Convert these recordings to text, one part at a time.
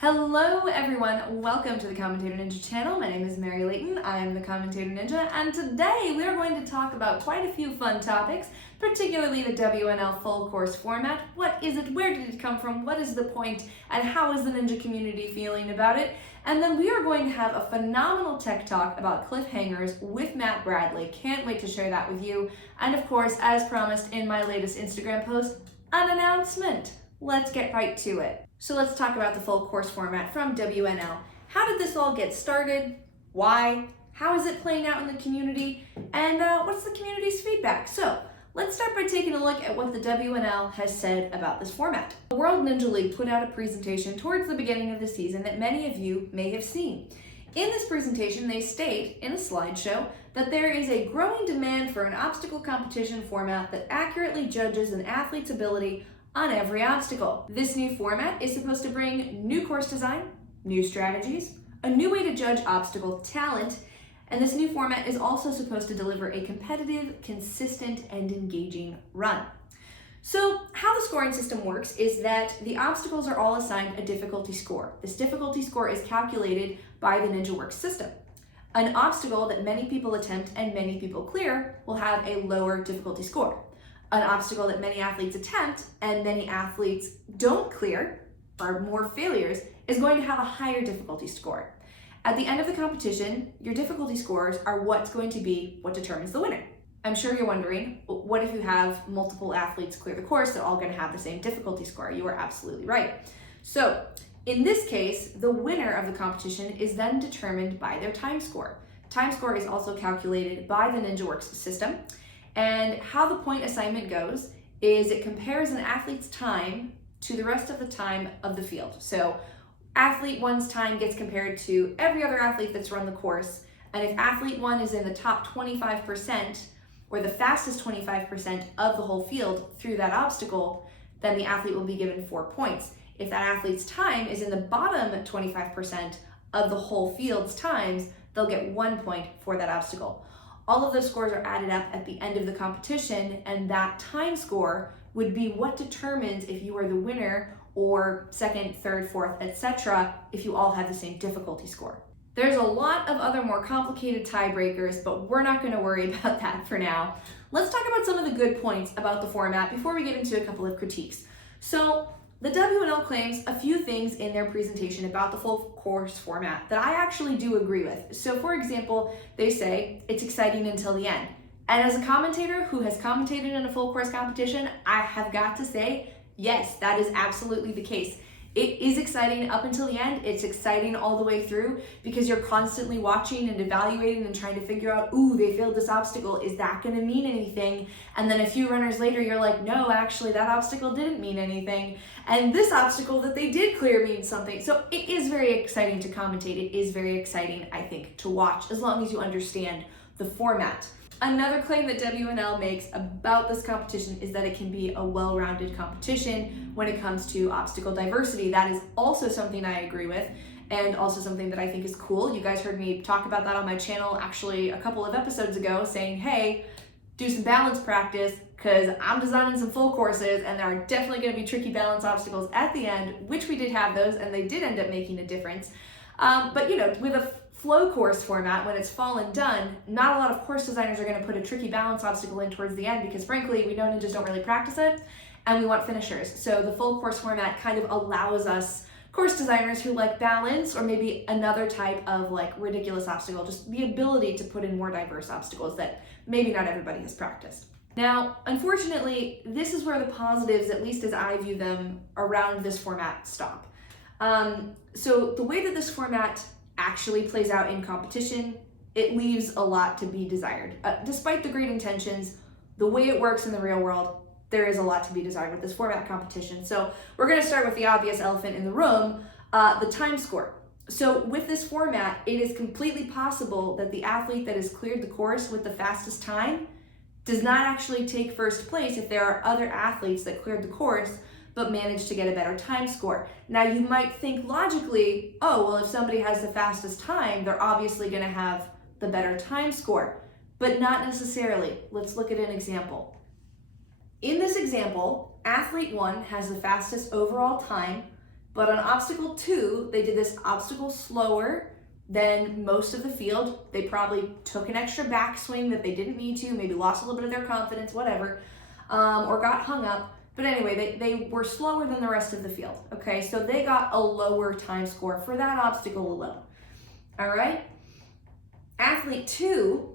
Hello everyone, welcome to the Commentator Ninja channel. My name is Mary Layton, I am the Commentator Ninja, and today we are going to talk about quite a few fun topics, particularly the WNL Full Course format. What is it, where did it come from, what is the point, and how is the ninja community feeling about it? And then we are going to have a phenomenal tech talk about cliffhangers with Matt Bradley. Can't wait to share that with you. And of course, as promised in my latest Instagram post, an announcement. Let's get right to it. So let's talk about the full course format from WNL. How did this all get started? Why? How is it playing out in the community? And what's the community's feedback? So let's start by taking a look at what the WNL has said about this format. The World Ninja League put out a presentation towards the beginning of the season that many of you may have seen. In this presentation, they state in a slideshow that there is a growing demand for an obstacle competition format that accurately judges an athlete's ability on every obstacle. This new format is supposed to bring new course design, new strategies, a new way to judge obstacle talent, and this new format is also supposed to deliver a competitive, consistent, and engaging run. So how the scoring system works is that the obstacles are all assigned a difficulty score. This difficulty score is calculated by the NinjaWorks system. An obstacle that many people attempt and many people clear will have a lower difficulty score. An obstacle that many athletes attempt and many athletes don't clear, or more failures, is going to have a higher difficulty score. At the end of the competition, your difficulty scores are what's going to be what determines the winner. I'm sure you're wondering, what if you have multiple athletes clear the course? They're all going to have the same difficulty score. You are absolutely right. So in this case, the winner of the competition is then determined by their time score. Time score is also calculated by the NinjaWorks system. And how the point assignment goes is it compares an athlete's time to the rest of the time of the field. So athlete one's time gets compared to every other athlete that's run the course. And if athlete one is in the top 25% or the fastest 25% of the whole field through that obstacle, then the athlete will be given 4 points. If that athlete's time is in the bottom 25% of the whole field's times, they'll get 1 point for that obstacle. All of those scores are added up at the end of the competition, and that time score would be what determines if you are the winner or second, third, fourth, etc. if you all have the same difficulty score. There's a lot of other more complicated tiebreakers, but we're not going to worry about that for now. Let's talk about some of the good points about the format before we get into a couple of critiques. So the WNL claims a few things in their presentation about the full course format that I actually do agree with. So for example, they say it's exciting until the end. And as a commentator who has commentated in a full course competition, I have got to say, yes, that is absolutely the case. It is exciting up until the end. It's exciting all the way through because you're constantly watching and evaluating and trying to figure out, ooh, they failed this obstacle. Is that going to mean anything? And then a few runners later, you're like, no, actually that obstacle didn't mean anything. And this obstacle that they did clear means something. So it is very exciting to commentate. It is very exciting, I think, to watch as long as you understand the format. Another claim that WNL makes about this competition is that it can be a well-rounded competition when it comes to obstacle diversity. That is also something I agree with, and also something that I think is cool. You guys heard me talk about that on my channel actually a couple of episodes ago, saying, hey, do some balance practice because I'm designing some full courses and there are definitely going to be tricky balance obstacles at the end, which we did have those and they did end up making a difference. But you know, with a flow course format, when it's all and done, not a lot of course designers are going to put a tricky balance obstacle in towards the end because frankly, we know ninjas don't really practice it and we want finishers. So the full course format kind of allows us course designers who like balance or maybe another type of like ridiculous obstacle, just the ability to put in more diverse obstacles that maybe not everybody has practiced. Now, unfortunately, this is where the positives, at least as I view them, around this format stop. So the way that this format actually plays out in competition, it leaves a lot to be desired. Despite the great intentions, the way it works in the real world, there is a lot to be desired with this format competition. So we're going to start with the obvious elephant in the room, the time score. So with this format, it is completely possible that the athlete that has cleared the course with the fastest time does not actually take first place if there are other athletes that cleared the course but managed to get a better time score. Now you might think logically, oh, well, if somebody has the fastest time, they're obviously going to have the better time score, but not necessarily. Let's look at an example. In this example, athlete one has the fastest overall time, But on obstacle 2, they did this obstacle slower than most of the field. They probably took an extra backswing that they didn't need to, maybe lost a little bit of their confidence, whatever, or got hung up. But anyway, they were slower than the rest of the field, okay? So they got a lower time score for that obstacle alone, all right? Athlete 2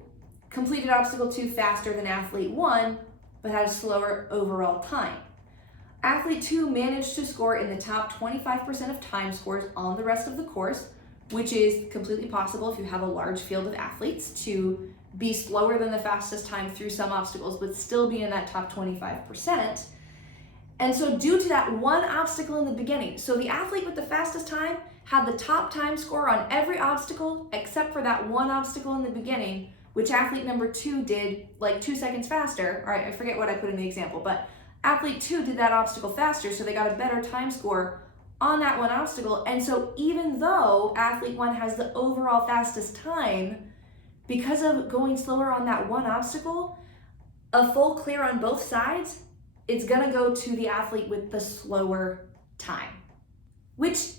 completed obstacle 2 faster than athlete 1, but had a slower overall time. Athlete 2 managed to score in the top 25% of time scores on the rest of the course, which is completely possible if you have a large field of athletes to be slower than the fastest time through some obstacles, but still be in that top 25%. And so due to that one obstacle in the beginning, so the athlete with the fastest time had the top time score on every obstacle except for that one obstacle in the beginning, which athlete number 2 did like 2 seconds faster. All right, I forget what I put in the example, but athlete 2 did that obstacle faster, so they got a better time score on that one obstacle. And so even though athlete 1 has the overall fastest time, because of going slower on that one obstacle, a full clear on both sides, it's gonna go to the athlete with the slower time, which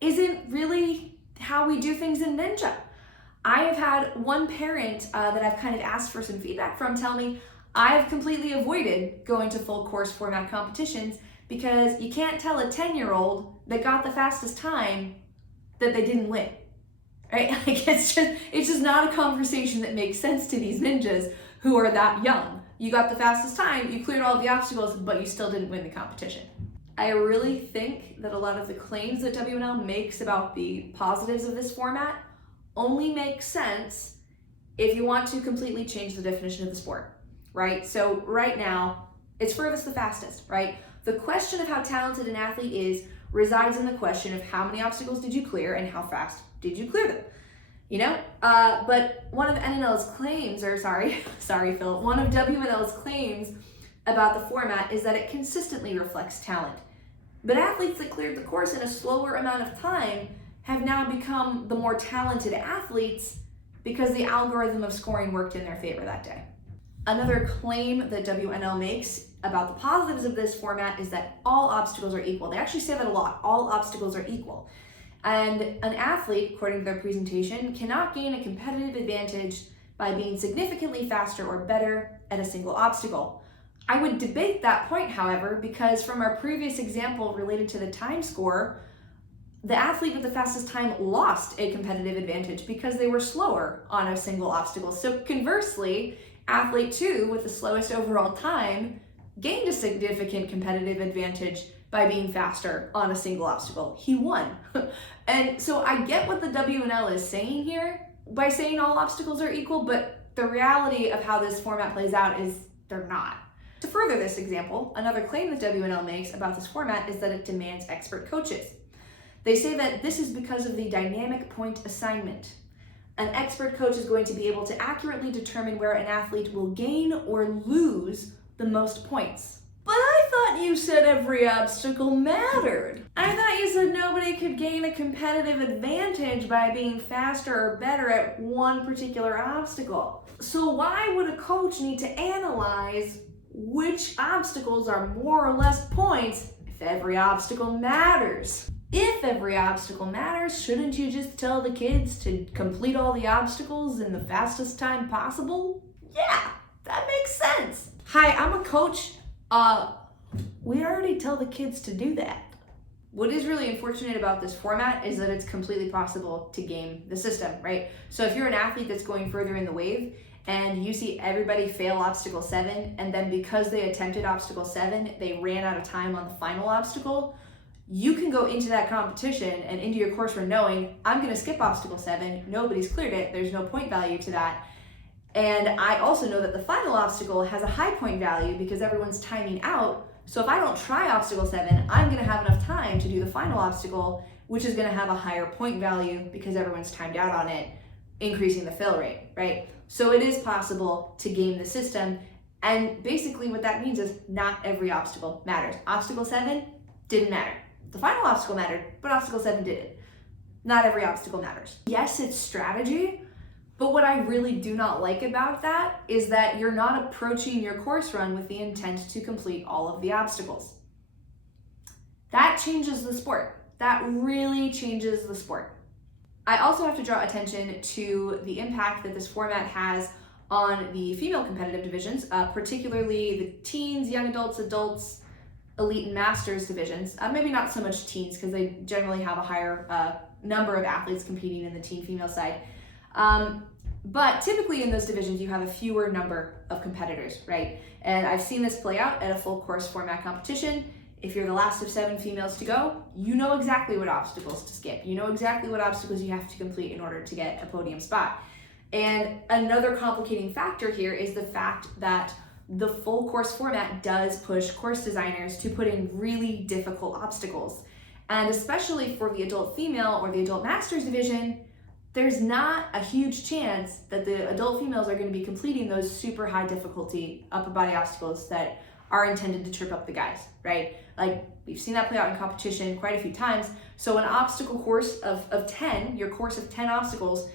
isn't really how we do things in Ninja. I have had one parent that I've kind of asked for some feedback from tell me, I've completely avoided going to full course format competitions because you can't tell a 10-year-old that got the fastest time that they didn't win, right? Like it's just not a conversation that makes sense to these ninjas who are that young. You got the fastest time, you cleared all of the obstacles, but you still didn't win the competition. I really think that a lot of the claims that WNL makes about the positives of this format only make sense if you want to completely change the definition of the sport, right? So right now, it's furthest the fastest, right? The question of how talented an athlete is resides in the question of how many obstacles did you clear and how fast did you clear them, you know? But one of NNL's claims, or sorry Phil, one of WNL's claims about the format is that it consistently reflects talent. But athletes that cleared the course in a slower amount of time have now become the more talented athletes because the algorithm of scoring worked in their favor that day. Another claim that WNL makes about the positives of this format is that all obstacles are equal. They actually say that a lot. All obstacles are equal. And an athlete, according to their presentation, cannot gain a competitive advantage by being significantly faster or better at a single obstacle. I would debate that point, however, because from our previous example related to the time score, the athlete with the fastest time lost a competitive advantage because they were slower on a single obstacle. So conversely, athlete 2 with the slowest overall time gained a significant competitive advantage by being faster on a single obstacle. He won. And so I get what the WNL is saying here by saying all obstacles are equal, but the reality of how this format plays out is they're not. To further this example, another claim that WNL makes about this format is that it demands expert coaches. They say that this is because of the dynamic point assignment. An expert coach is going to be able to accurately determine where an athlete will gain or lose the most points. But I thought you said every obstacle mattered. I thought you said nobody could gain a competitive advantage by being faster or better at one particular obstacle. So why would a coach need to analyze which obstacles are more or less points if every obstacle matters? If every obstacle matters, shouldn't you just tell the kids to complete all the obstacles in the fastest time possible? Yeah, that makes sense. Hi, I'm a coach. We already tell the kids to do that. What is really unfortunate about this format is that it's completely possible to game the system, right? So if you're an athlete that's going further in the wave and you see everybody fail obstacle 7, and then because they attempted obstacle 7, they ran out of time on the final obstacle, you can go into that competition and into your course run knowing, I'm gonna skip obstacle 7, nobody's cleared it, there's no point value to that. And I also know that the final obstacle has a high point value because everyone's timing out. So if I don't try obstacle 7, I'm gonna have enough time to do the final obstacle, which is gonna have a higher point value because everyone's timed out on it, increasing the fail rate, right? So it is possible to game the system. And basically what that means is not every obstacle matters. Obstacle 7 didn't matter. The final obstacle mattered, but obstacle 7 didn't. Not every obstacle matters. Yes, it's strategy, but what I really do not like about that is that you're not approaching your course run with the intent to complete all of the obstacles. That changes the sport. that really changes the sport. I also have to draw attention to the impact that this format has on the female competitive divisions, particularly the teens, young adults, adults, elite and masters divisions. Maybe not so much teens because they generally have a higher number of athletes competing in the teen female side. But typically in those divisions, you have a fewer number of competitors, right? And I've seen this play out at a full course format competition. If you're the last of 7 females to go, you know exactly what obstacles to skip. You know exactly what obstacles you have to complete in order to get a podium spot. And another complicating factor here is the fact that the full course format does push course designers to put in really difficult obstacles. And especially for the adult female or the adult masters division, there's not a huge chance that the adult females are going to be completing those super high difficulty upper body obstacles that are intended to trip up the guys, right? Like we've seen that play out in competition quite a few times. So an obstacle course of 10, your course of 10 obstacles,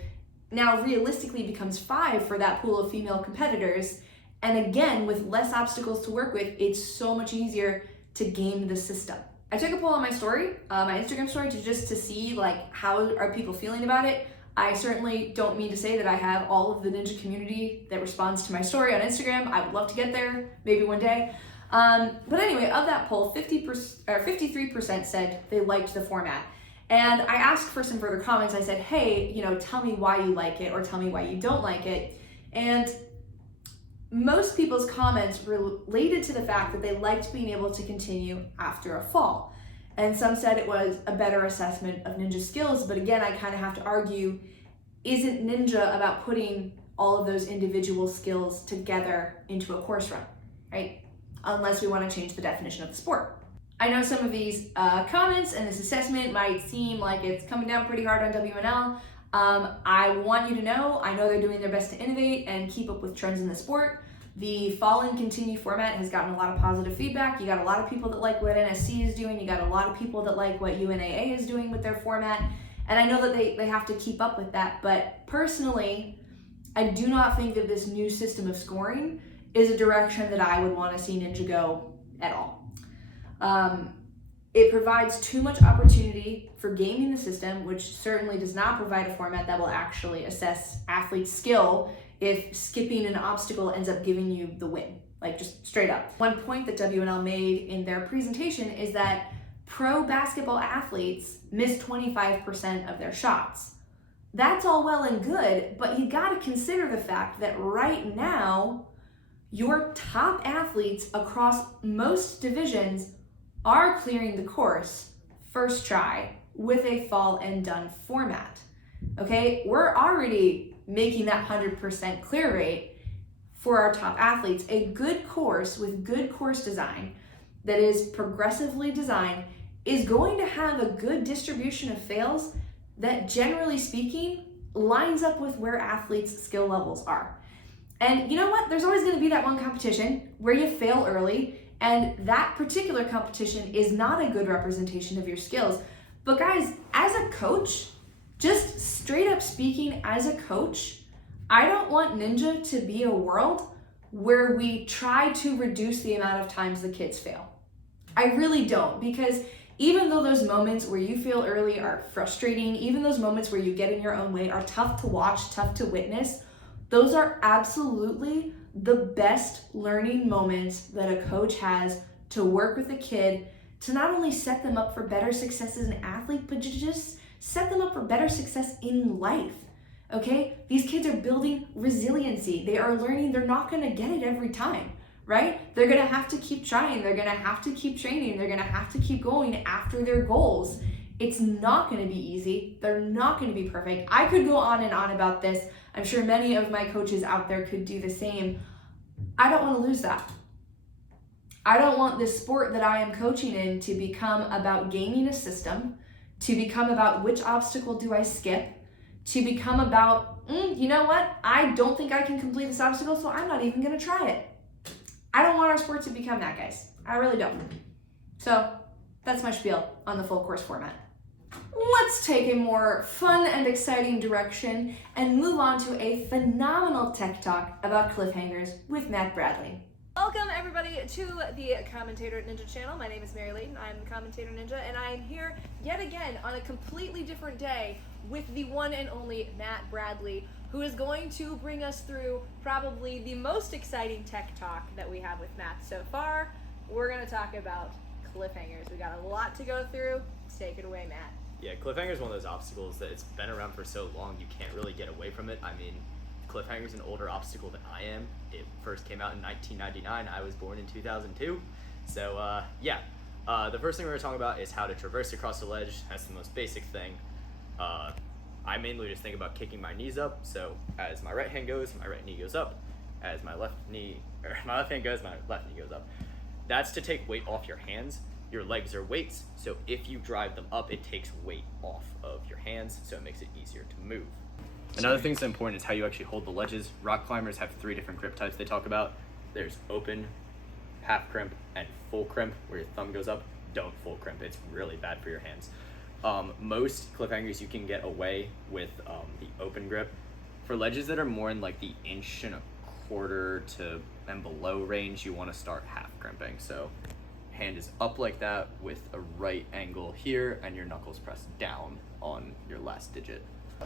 now realistically becomes 5 for that pool of female competitors. And again, with less obstacles to work with, it's so much easier to game the system. I took a poll on my story, my Instagram story, to see like how are people feeling about it. I certainly don't mean to say that I have all of the ninja community that responds to my story on Instagram. I would love to get there, maybe one day. But anyway, of that poll, 53% said they liked the format. And I asked for some further comments. I said, hey, tell me why you like it or tell me why you don't like it. And most people's comments related to the fact that they liked being able to continue after a fall. And some said it was a better assessment of ninja skills, but again, I kind of have to argue, isn't ninja about putting all of those individual skills together into a course run, right? Unless we want to change the definition of the sport. I know some of these comments and this assessment might seem like it's coming down pretty hard on WNL. I want you to know, I know they're doing their best to innovate and keep up with trends in the sport. The fall and continue format has gotten a lot of positive feedback. You got a lot of people that like what NSC is doing. You got a lot of people that like what UNAA is doing with their format. And I know that they have to keep up with that. But personally, I do not think that this new system of scoring is a direction that I would want to see Ninja go at all. It provides too much opportunity for gaming the system, which certainly does not provide a format that will actually assess athletes' skill if skipping an obstacle ends up giving you the win, like just straight up. One point that WNL made in their presentation is that pro basketball athletes miss 25% of their shots. That's all well and good, but you gotta consider the fact that right now, your top athletes across most divisions are clearing the course first try with a fall and done format. Okay, we're already making that 100% clear rate for our top athletes. A good course with good course design that is progressively designed is going to have a good distribution of fails that, generally speaking, lines up with where athletes' skill levels are. And you know what? There's always going to be that one competition where you fail early, and that particular competition is not a good representation of your skills. But guys, as a coach, just straight up speaking, as a coach, I don't want Ninja to be a world where we try to reduce the amount of times the kids fail. I really don't, because even though those moments where you fail early are frustrating, even those moments where you get in your own way are tough to watch, tough to witness, those are absolutely the best learning moments that a coach has to work with a kid to not only set them up for better success as an athlete, but to just set them up for better success in life, okay? These kids are building resiliency. They are learning they're not gonna get it every time, right? They're gonna have to keep trying. They're gonna have to keep training. They're gonna have to keep going after their goals. It's not gonna be easy. They're not gonna be perfect. I could go on and on about this. I'm sure many of my coaches out there could do the same. I don't wanna lose that. I don't want this sport that I am coaching in to become about gaming a system, to become about which obstacle do I skip, to become about, you know what? I don't think I can complete this obstacle, so I'm not even gonna try it. I don't want our sport to become that, guys. I really don't. So that's my spiel on the full course format. Let's take a more fun and exciting direction and move on to a phenomenal tech talk about cliffhangers with Matt Bradley. Welcome everybody to the Commentator Ninja channel. My name is Mary Layton. I'm the Commentator Ninja, and I am here yet again on a completely different day with the one and only Matt Bradley, who is going to bring us through probably the most exciting tech talk that we have with Matt so far. We're going to talk about cliffhangers. We got a lot to go through. Take it away, Matt. Yeah, Cliffhanger is one of those obstacles that it's been around for so long you can't really get away from it. I mean, Cliffhanger is an older obstacle than I am. It first came out in 1999. I was born in 2002. So the first thing we're going to talk about is how to traverse across the ledge. That's the most basic thing. I mainly just think about kicking my knees up. So as my right hand goes, my right knee goes up. As my left hand goes, my left knee goes up. That's to take weight off your hands. Your legs are weights, so if you drive them up, it takes weight off of your hands, so it makes it easier to move. Another thing that's important is how you actually hold the ledges. Rock climbers have 3 different grip types they talk about. There's open, half crimp, and full crimp, where your thumb goes up. Don't full crimp, it's really bad for your hands. Most cliffhangers you can get away with the open grip. For ledges that are more in like the 1.25 inch to and below range, you want to start half crimping. So hand is up like that with a right angle here, and your knuckles pressed down on your last digit.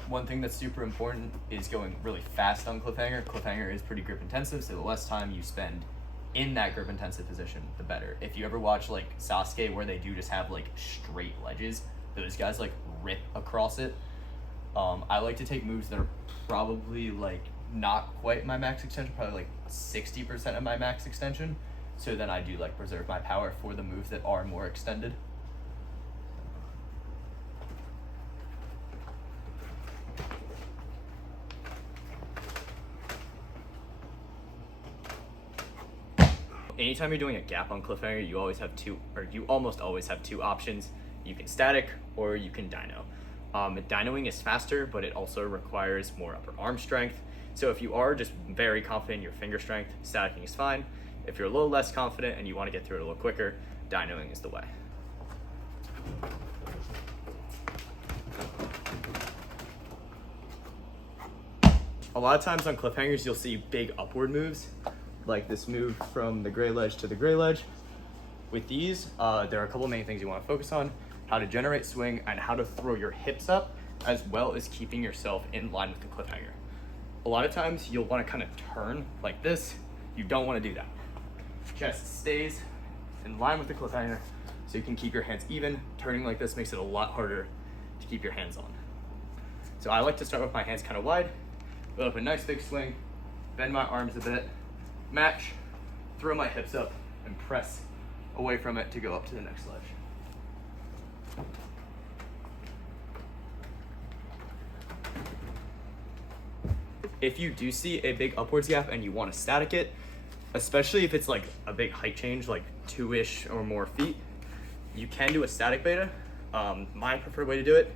One thing that's super important is going really fast on Cliffhanger. Cliffhanger is pretty grip intensive, so the less time you spend in that grip intensive position, the better. If you ever watch like Sasuke, where they do just have like straight ledges, those guys like rip across it. I like to take moves that are probably like not quite my max extension, probably like 60% of my max extension. So then I do like preserve my power for the moves that are more extended. Anytime you're doing a gap on Cliffhanger, you almost always have 2 options. You can static or you can dyno. Dynoing is faster, but it also requires more upper arm strength. So if you are just very confident in your finger strength, staticking is fine. If you're a little less confident and you want to get through it a little quicker, dynoing is the way. A lot of times on Cliffhangers, you'll see big upward moves, like this move from the gray ledge to the gray ledge. With these, there are a couple main things you want to focus on: how to generate swing and how to throw your hips up, as well as keeping yourself in line with the Cliffhanger. A lot of times you'll want to kind of turn like this. You don't want to do that. Chest stays in line with the Cliffhanger, so you can keep your hands even. Turning like this makes it a lot harder to keep your hands on. So I like to start with my hands kind of wide, build up a nice big swing, bend my arms a bit, match, throw my hips up, and press away from it to go up to the next ledge. If you do see a big upwards gap and you want to static it, especially if it's like a big height change, like 2-ish or more feet, you can do a static beta. My preferred way to do it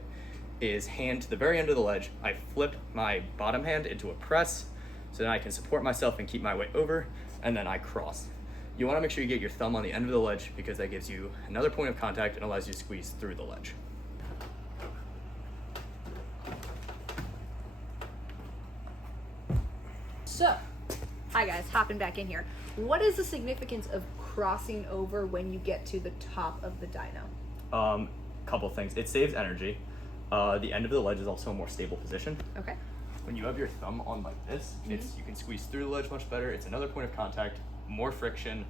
is hand to the very end of the ledge. I flip my bottom hand into a press, so then I can support myself and keep my weight over, and then I cross. You want to make sure you get your thumb on the end of the ledge, because that gives you another point of contact and allows you to squeeze through the ledge. So, hi guys, hopping back in here. What is the significance of crossing over when you get to the top of the dyno? Couple things. It saves energy. The end of the ledge is also a more stable position. Okay. When you have your thumb on like this, you can squeeze through the ledge much better. It's another point of contact, more friction.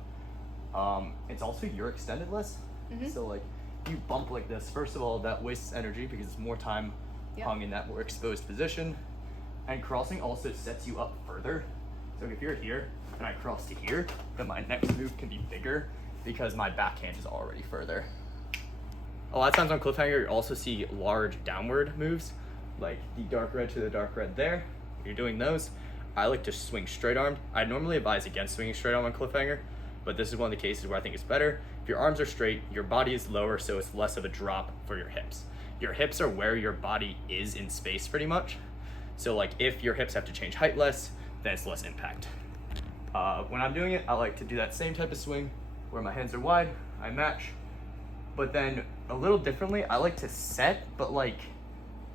It's also you're extended less. So like you bump like this, first of all, that wastes energy because it's more time hung in that more exposed position. And crossing also sets you up further. So if you're here and I cross to here, then my next move can be bigger because my backhand is already further. A lot of times on Cliffhanger, you also see large downward moves, like the dark red to the dark red there. If you're doing those, I like to swing straight armed. I normally advise against swinging straight arm on Cliffhanger, but this is one of the cases where I think it's better. If your arms are straight, your body is lower, so it's less of a drop for your hips. Your hips are where your body is in space pretty much. So like if your hips have to change height less, then it's less impact. When I'm doing it, I like to do that same type of swing where my hands are wide, I match, but then a little differently, I like to set, but like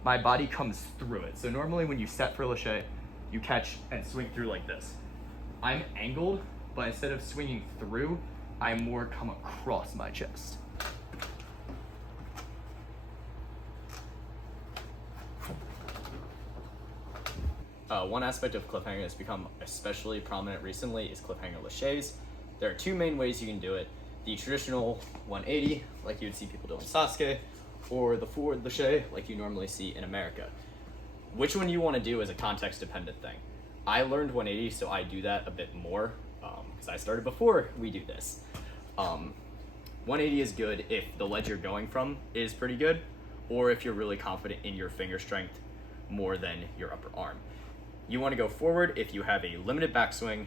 my body comes through it. So normally when you set for lache, you catch and swing through like this. I'm angled, but instead of swinging through, I more come across my chest. One aspect of Cliffhanger that's become especially prominent recently is Cliffhanger laches. There are two main ways you can do it. The traditional 180, like you would see people do in Sasuke, or the forward lache, like you normally see in America. Which one you want to do is a context-dependent thing. I learned 180, so I do that a bit more, because I started before we do this. 180 is good if the ledge you're going from is pretty good, or if you're really confident in your finger strength more than your upper arm. You want to go forward if you have a limited backswing,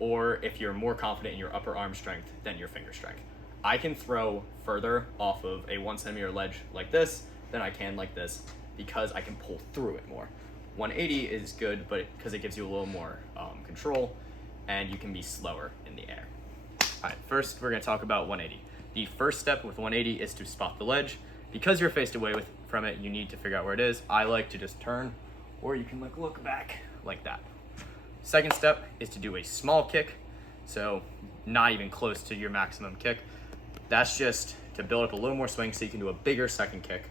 or if you're more confident in your upper arm strength than your finger strength. I can throw further off of a 1 centimeter ledge like this than I can like this, because I can pull through it more. 180 is good, but because it gives you a little more control, and you can be slower in the air. All right, first we're gonna talk about 180. The first step with 180 is to spot the ledge. Because you're faced away from it, you need to figure out where it is. I like to just turn, or you can look back like that. Second step is to do a small kick, so not even close to your maximum kick. That's just to build up a little more swing so you can do a bigger second kick,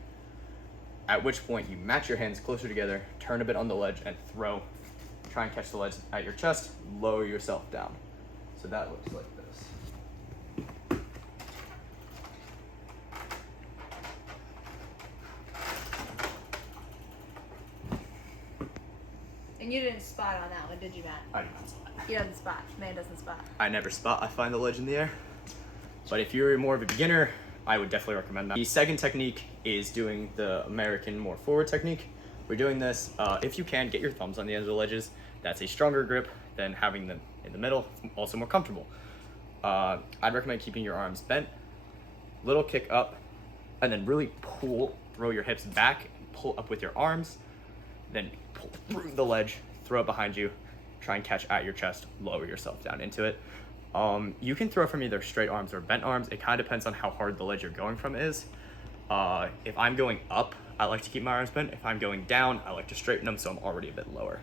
at which point you match your hands closer together, turn a bit on the ledge, and throw. Try and catch the ledge at your chest, lower yourself down. So that looks like this. And you didn't spot on that one, did you, Matt? I do not spot. He doesn't spot. Man doesn't spot. I never spot, I find the ledge in the air. But if you're more of a beginner, I would definitely recommend that. The second technique is doing the American more forward technique. We're doing this, if you can, get your thumbs on the ends of the ledges. That's a stronger grip than having them in the middle, also more comfortable. I'd recommend keeping your arms bent, little kick up, and then really throw your hips back, and pull up with your arms, then pull through the ledge, throw it behind you, try and catch at your chest, lower yourself down into it. You can throw from either straight arms or bent arms. It kind of depends on how hard the ledge you're going from is. If I'm going up, I like to keep my arms bent. If I'm going down, I like to straighten them so I'm already a bit lower.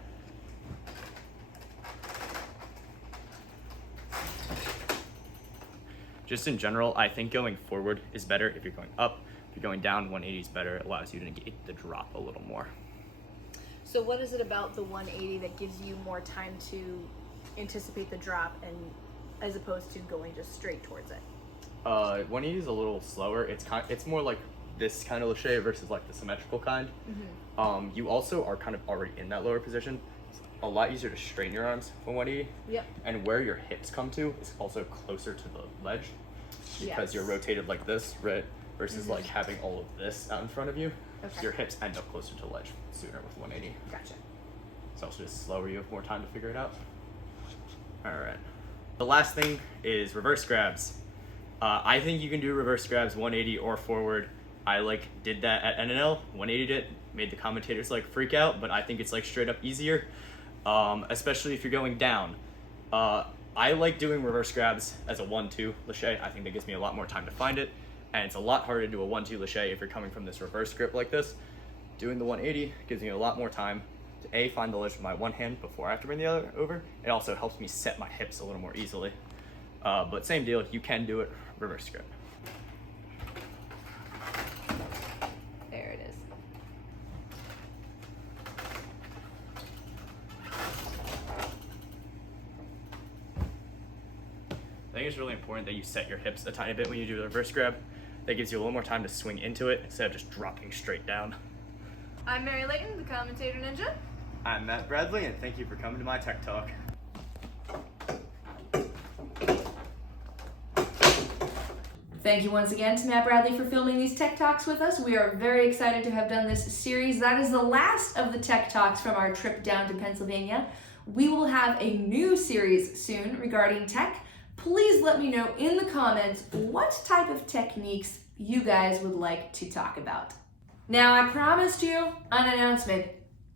Just in general, I think going forward is better if you're going up. If you're going down, 180 is better. It allows you to negate the drop a little more. So what is it about the 180 that gives you more time to anticipate the drop, and as opposed to going just straight towards it? 180 is a little slower. It's more like this kind of lache versus like the symmetrical kind. Mm-hmm. You also are kind of already in that lower position. It's a lot easier to straighten your arms from 180. Yep. And where your hips come to is also closer to the ledge, because you're rotated like this, right? Versus like having all of this out in front of you. Okay. So your hips end up closer to the ledge sooner with 180. Gotcha. It's also just slower. You have more time to figure it out. All right. The last thing is reverse grabs. I think you can do reverse grabs 180 or forward. I did that at NNL, 180'd it, made the commentators freak out, but I think it's straight up easier, especially if you're going down. I like doing reverse grabs as a 1-2 lache. I think that gives me a lot more time to find it, and it's a lot harder to do a 1-2 lache if you're coming from this reverse grip like this. Doing the 180 gives me a lot more time to find the ledge with my one hand before I have to bring the other over. It also helps me set my hips a little more easily. But same deal, you can do it reverse grip. There it is. I think it's really important that you set your hips a tiny bit when you do the reverse grab. That gives you a little more time to swing into it instead of just dropping straight down. I'm Mary Layton, the Commentator Ninja. I'm Matt Bradley, and thank you for coming to my Tech Talk. Thank you once again to Matt Bradley for filming these Tech Talks with us. We are very excited to have done this series. That is the last of the Tech Talks from our trip down to Pennsylvania. We will have a new series soon regarding tech. Please let me know in the comments what type of techniques you guys would like to talk about. Now, I promised you an announcement.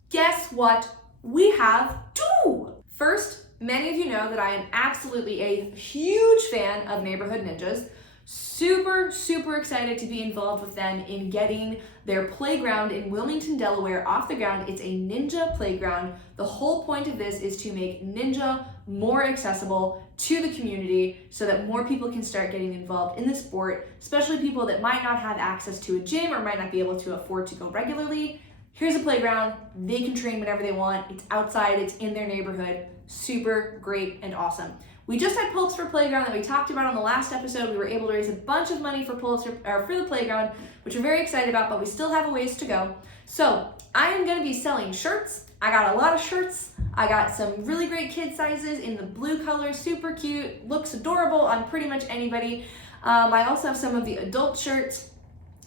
Guess what? We have two! First, many of you know that I am absolutely a huge fan of Neighborhood Ninjas. Super, super excited to be involved with them in getting their playground in Wilmington, Delaware off the ground. It's a ninja playground. The whole point of this is to make ninja more accessible to the community so that more people can start getting involved in the sport, especially people that might not have access to a gym or might not be able to afford to go regularly. Here's a playground. They can train whenever they want. It's outside, it's in their neighborhood. Super great and awesome. We just had Pull-Ups for Playground that we talked about on the last episode. We were able to raise a bunch of money for Pull-Ups for the playground, which we're very excited about, but we still have a ways to go. So I am gonna be selling shirts. I got a lot of shirts. I got some really great kid sizes in the blue color, super cute, looks adorable on pretty much anybody. I also have some of the adult shirts.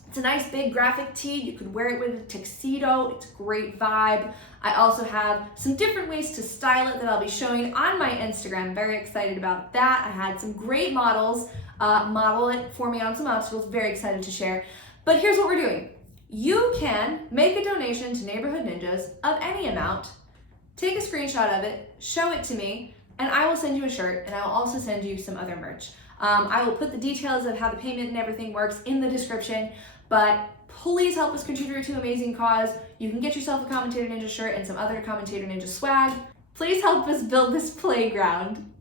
It's a nice big graphic tee. You could wear it with a tuxedo. It's a great vibe. I also have some different ways to style it that I'll be showing on my Instagram. Very excited about that. I had some great models model it for me on some obstacles. Very excited to share. But here's what we're doing. You can make a donation to Neighborhood Ninjas of any amount, take a screenshot of it, show it to me, and I will send you a shirt, and I will also send you some other merch. I will put the details of how the payment and everything works in the description. But please help us contribute to amazing cause. You can get yourself a Commentator Ninja shirt and some other Commentator Ninja swag. Please help us build this playground.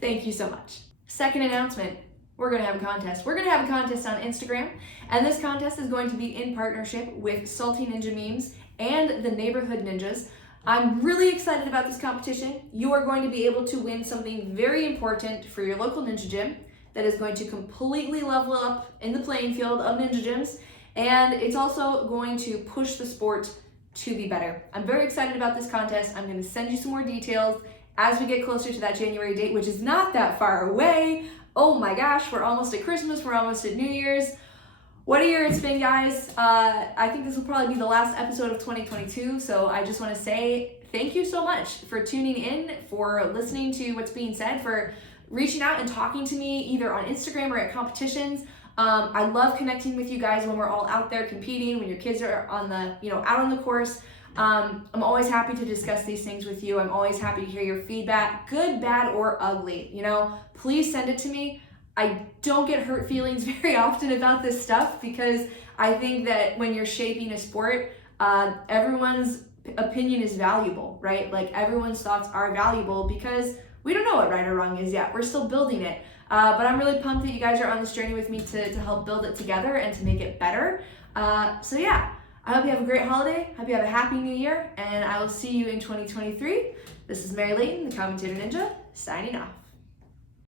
Thank you so much. Second announcement, we're gonna have a contest. We're gonna have a contest on Instagram, and this contest is going to be in partnership with Salty Ninja Memes and the Neighborhood Ninjas. I'm really excited about this competition. You are going to be able to win something very important for your local ninja gym that is going to completely level up in the playing field of ninja gyms, and it's also going to push the sport to be better. I'm very excited about this contest. I'm gonna send you some more details as we get closer to that January date, which is not that far away. Oh my gosh, we're almost at Christmas, we're almost at New Year's. What a year it's been, guys. I think this will probably be the last episode of 2022, so I just wanna say thank you so much for tuning in, for listening to what's being said, for reaching out and talking to me either on Instagram or at competitions. I love connecting with you guys when we're all out there competing, when your kids are on the, out on the course. I'm always happy to discuss these things with you. I'm always happy to hear your feedback, good, bad, or ugly. Please send it to me. I don't get hurt feelings very often about this stuff because I think that when you're shaping a sport, everyone's opinion is valuable, right? Like everyone's thoughts are valuable because we don't know what right or wrong is yet. We're still building it. But I'm really pumped that you guys are on this journey with me to help build it together and to make it better. So yeah, I hope you have a great holiday. Hope you have a happy new year, and I will see you in 2023. This is Mary Layton, the Commentator Ninja, signing off.